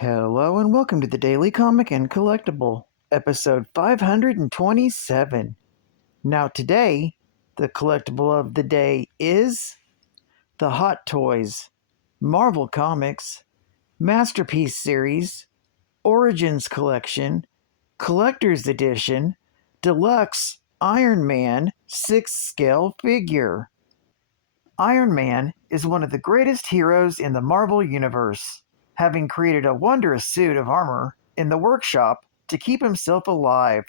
Hello and welcome to the Daily Comic and Collectible, episode 527. Now today, the collectible of the day is the Hot Toys Marvel Comics Masterpiece Series Origins Collection Collector's Edition Deluxe Iron Man 6th Scale Figure. Iron Man is one of the greatest heroes in the Marvel Universe, having created a wondrous suit of armor in the workshop to keep himself alive.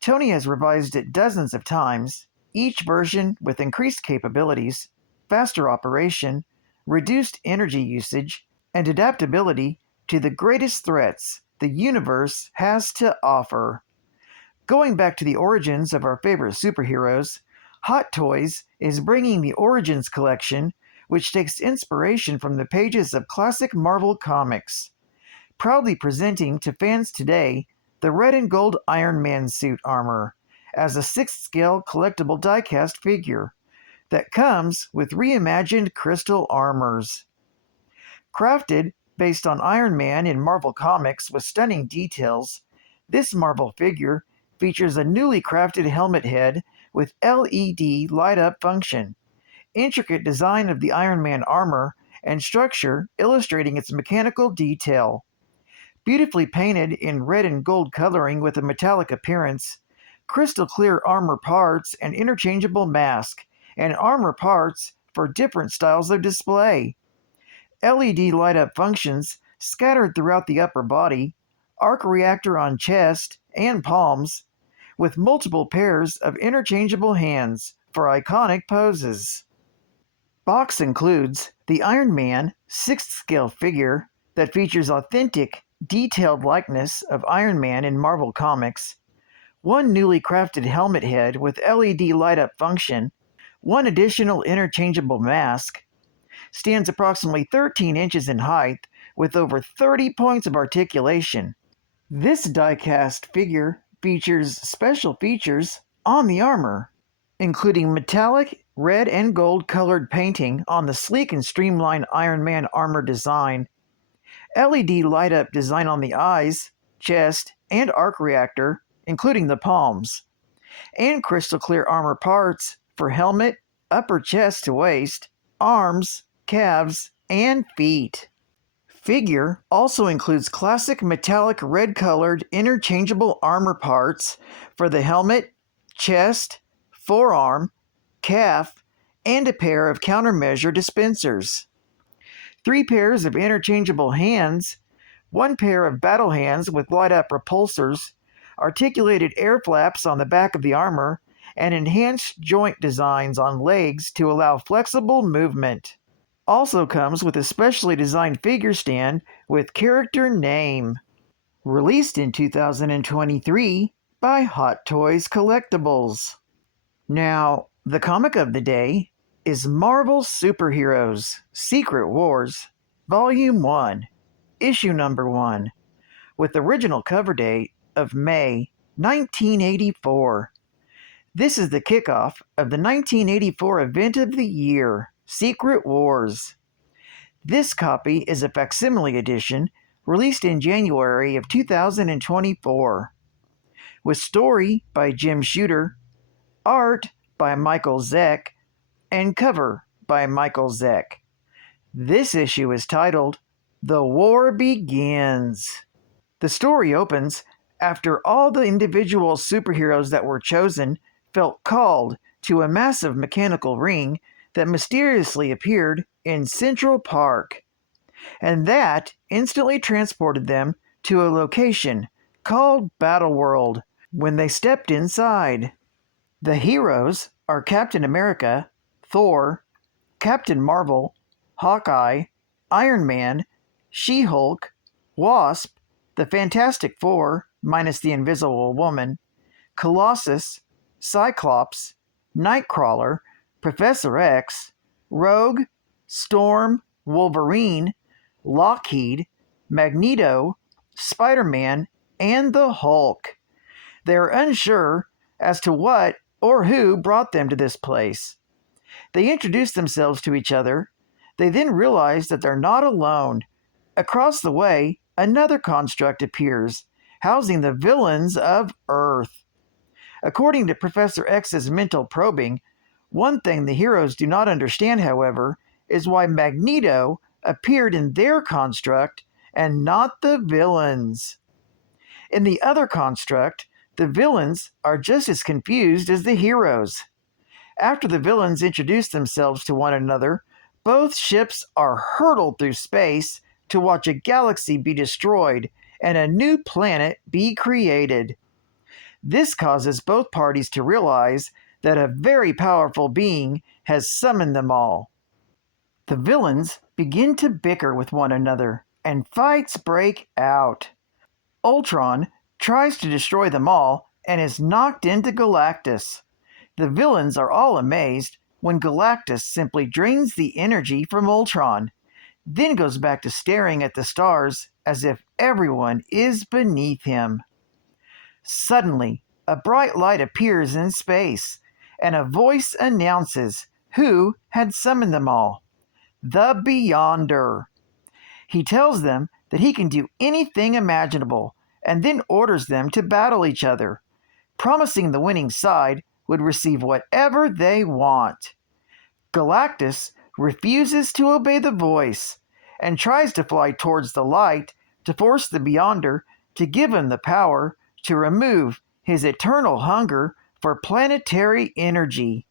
Tony has revised it dozens of times, each version with increased capabilities, faster operation, reduced energy usage, and adaptability to the greatest threats the universe has to offer. Going back to the origins of our favorite superheroes, Hot Toys is bringing the Origins collection, which takes inspiration from the pages of classic Marvel comics, proudly presenting to fans today the red and gold Iron Man suit armor as a 6th scale collectible diecast figure that comes with reimagined crystal armors. Crafted based on Iron Man in Marvel Comics with stunning details, this Marvel figure features a newly crafted helmet head with LED light-up function, intricate design of the Iron Man armor, and structure illustrating its mechanical detail. Beautifully painted in red and gold coloring with a metallic appearance, crystal clear armor parts and interchangeable mask, and armor parts for different styles of display. LED light-up functions scattered throughout the upper body, arc reactor on chest and palms, with multiple pairs of interchangeable hands for iconic poses. Box includes the Iron Man 6th scale figure that features authentic, detailed likeness of Iron Man in Marvel Comics, one newly crafted helmet head with LED light-up function, one additional interchangeable mask, stands approximately 13 inches in height with over 30 points of articulation. This die-cast figure features special features on the armor, including metallic red and gold colored painting on the sleek and streamlined Iron Man armor design, LED light-up design on the eyes, chest, and arc reactor, including the palms, and crystal clear armor parts for helmet, upper chest to waist, arms, calves, and feet. Figure also includes classic metallic red-colored interchangeable armor parts for the helmet, chest, forearm, calf, and a pair of countermeasure dispensers. 3 pairs of interchangeable hands, 1 pair of battle hands with light-up repulsors, articulated air flaps on the back of the armor, and enhanced joint designs on legs to allow flexible movement. Also comes with a specially designed figure stand with character name. Released in 2023 by Hot Toys Collectibles. Now, the comic of the day is Marvel Superheroes Secret Wars, Volume 1, Issue Number 1, with original cover date of May 1984. This is the kickoff of the 1984 event of the year, Secret Wars. This copy is a facsimile edition released in January of 2024, with story by Jim Shooter, art by Michael Zeck, and cover by Michael Zeck. This issue is titled The War Begins. The story opens after all the individual superheroes that were chosen felt called to a massive mechanical ring that mysteriously appeared in Central Park, and that instantly transported them to a location called Battleworld when they stepped inside. The heroes are Captain America, Thor, Captain Marvel, Hawkeye, Iron Man, She-Hulk, Wasp, the Fantastic Four minus the Invisible Woman, Colossus, Cyclops, Nightcrawler, Professor X, Rogue, Storm, Wolverine, Lockheed, Magneto, Spider-Man, and the Hulk. They are unsure as to what or who brought them to this place. They introduce themselves to each other. They then realize that they're not alone. Across the way another construct appears, housing the villains of Earth. According to Professor X's mental probing, one thing the heroes do not understand, however, is why Magneto appeared in their construct and not the villains. In the other construct, the villains are just as confused as the heroes. After the villains introduce themselves to one another, both ships are hurtled through space to watch a galaxy be destroyed and a new planet be created. This causes both parties to realize that a very powerful being has summoned them all. The villains begin to bicker with one another, and fights break out. Ultron tries to destroy them all and is knocked into Galactus. The villains are all amazed when Galactus simply drains the energy from Ultron, then goes back to staring at the stars as if everyone is beneath him. Suddenly, a bright light appears in space, and a voice announces who had summoned them all. The Beyonder. He tells them that he can do anything imaginable, and then orders them to battle each other, promising the winning side would receive whatever they want. Galactus refuses to obey the voice and tries to fly towards the light to force the Beyonder to give him the power to remove his eternal hunger for planetary energy.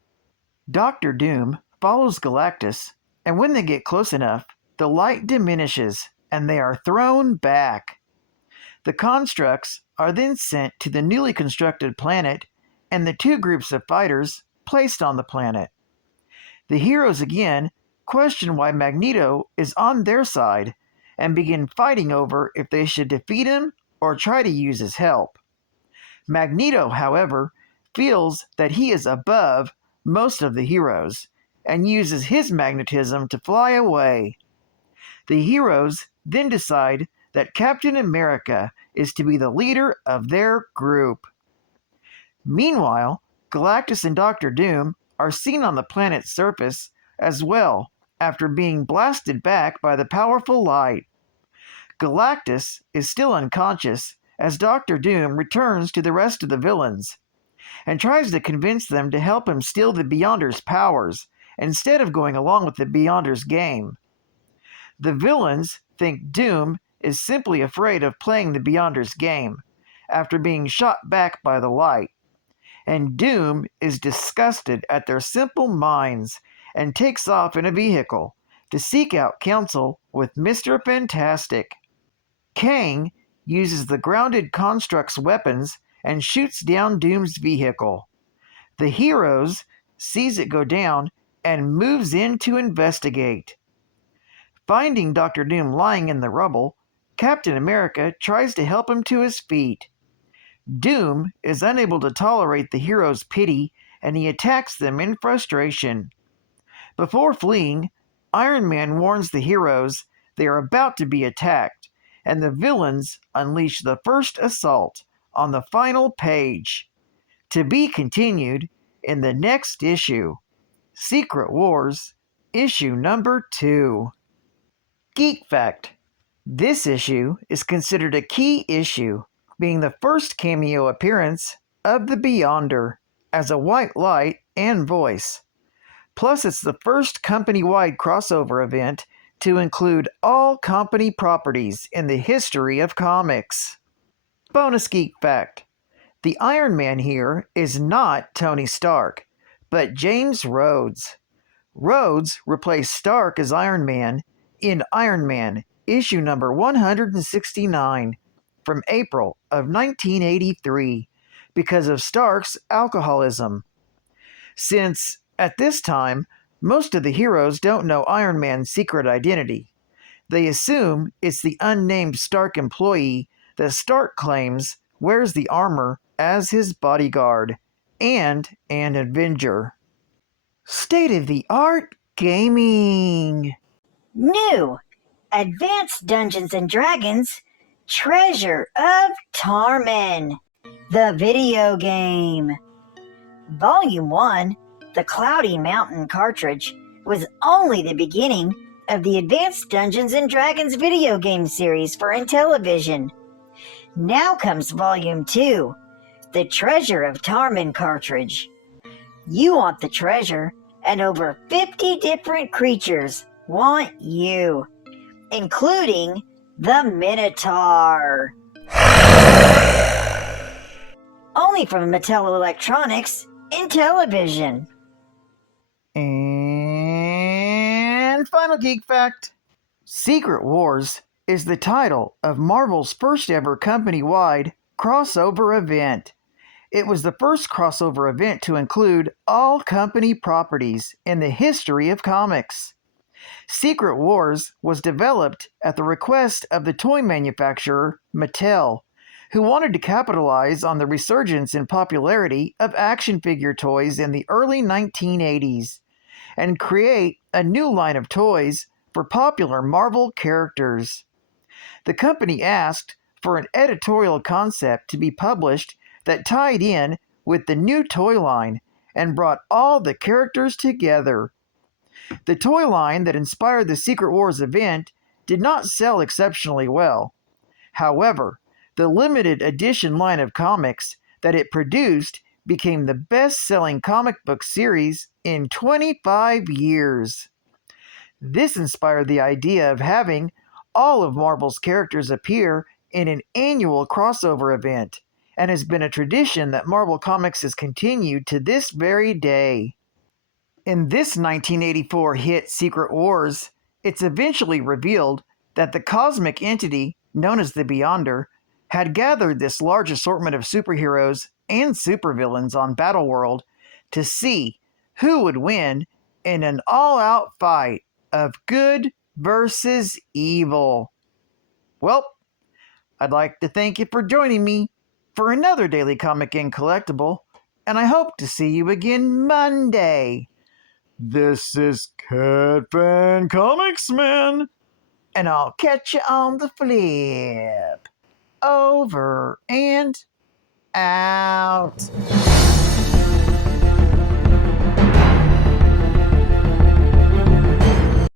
Dr. Doom follows Galactus, and when they get close enough, the light diminishes and they are thrown back. The constructs are then sent to the newly constructed planet and the two groups of fighters placed on the planet. The heroes again question why Magneto is on their side and begin fighting over if they should defeat him or try to use his help. Magneto, however, feels that he is above most of the heroes and uses his magnetism to fly away. The heroes then decide that Captain America is to be the leader of their group. Meanwhile, Galactus and Dr. Doom are seen on the planet's surface as well after being blasted back by the powerful light. Galactus is still unconscious as Dr. Doom returns to the rest of the villains and tries to convince them to help him steal the Beyonder's powers instead of going along with the Beyonder's game. The villains think Doom is simply afraid of playing the Beyonder's game after being shot back by the light, and Doom is disgusted at their simple minds and takes off in a vehicle to seek out counsel with Mr. Fantastic. Kang uses the grounded construct's weapons and shoots down Doom's vehicle. The heroes sees it go down and moves in to investigate. Finding Dr. Doom lying in the rubble, Captain America tries to help him to his feet. Doom is unable to tolerate the heroes' pity and he attacks them in frustration. Before fleeing, Iron Man warns the heroes they are about to be attacked, and the villains unleash the first assault on the final page. To be continued in the next issue. Secret Wars, issue number 2. Geek Fact: this issue is considered a key issue, being the first cameo appearance of the Beyonder as a white light and voice. Plus, it's the first company-wide crossover event to include all company properties in the history of comics. Bonus Geek Fact: the Iron Man here is not Tony Stark, but James Rhodes. Rhodes replaced Stark as Iron Man in Iron Man, issue number 169, from April of 1983, because of Stark's alcoholism. Since, at this time, most of the heroes don't know Iron Man's secret identity, they assume it's the unnamed Stark employee that Stark claims wears the armor as his bodyguard and an Avenger. State-of-the-art gaming! New Advanced Dungeons & Dragons Treasure of Tarman, the video game. Volume 1, the Cloudy Mountain cartridge, was only the beginning of the Advanced Dungeons & Dragons video game series for Intellivision. Now comes Volume 2, the Treasure of Tarman cartridge. You want the treasure, and over 50 different creatures want you, including the Minotaur. Only from Mattel Electronics Intellivision. And final geek fact. Secret Wars is the title of Marvel's first ever company-wide crossover event. It was the first crossover event to include all company properties in the history of comics. Secret Wars was developed at the request of the toy manufacturer Mattel, who wanted to capitalize on the resurgence in popularity of action figure toys in the early 1980s and create a new line of toys for popular Marvel characters. The company asked for an editorial concept to be published that tied in with the new toy line and brought all the characters together. The toy line that inspired the Secret Wars event did not sell exceptionally well. However, the limited edition line of comics that it produced became the best-selling comic book series in 25 years. This inspired the idea of having all of Marvel's characters appear in an annual crossover event, and has been a tradition that Marvel Comics has continued to this very day. In this 1984 hit Secret Wars, it's eventually revealed that the cosmic entity known as the Beyonder had gathered this large assortment of superheroes and supervillains on Battleworld to see who would win in an all-out fight of good versus evil. Well, I'd like to thank you for joining me for another Daily Comic and Collectible, and I hope to see you again Monday. This is Cat Fan Comics Man, and I'll catch you on the flip. Over and out.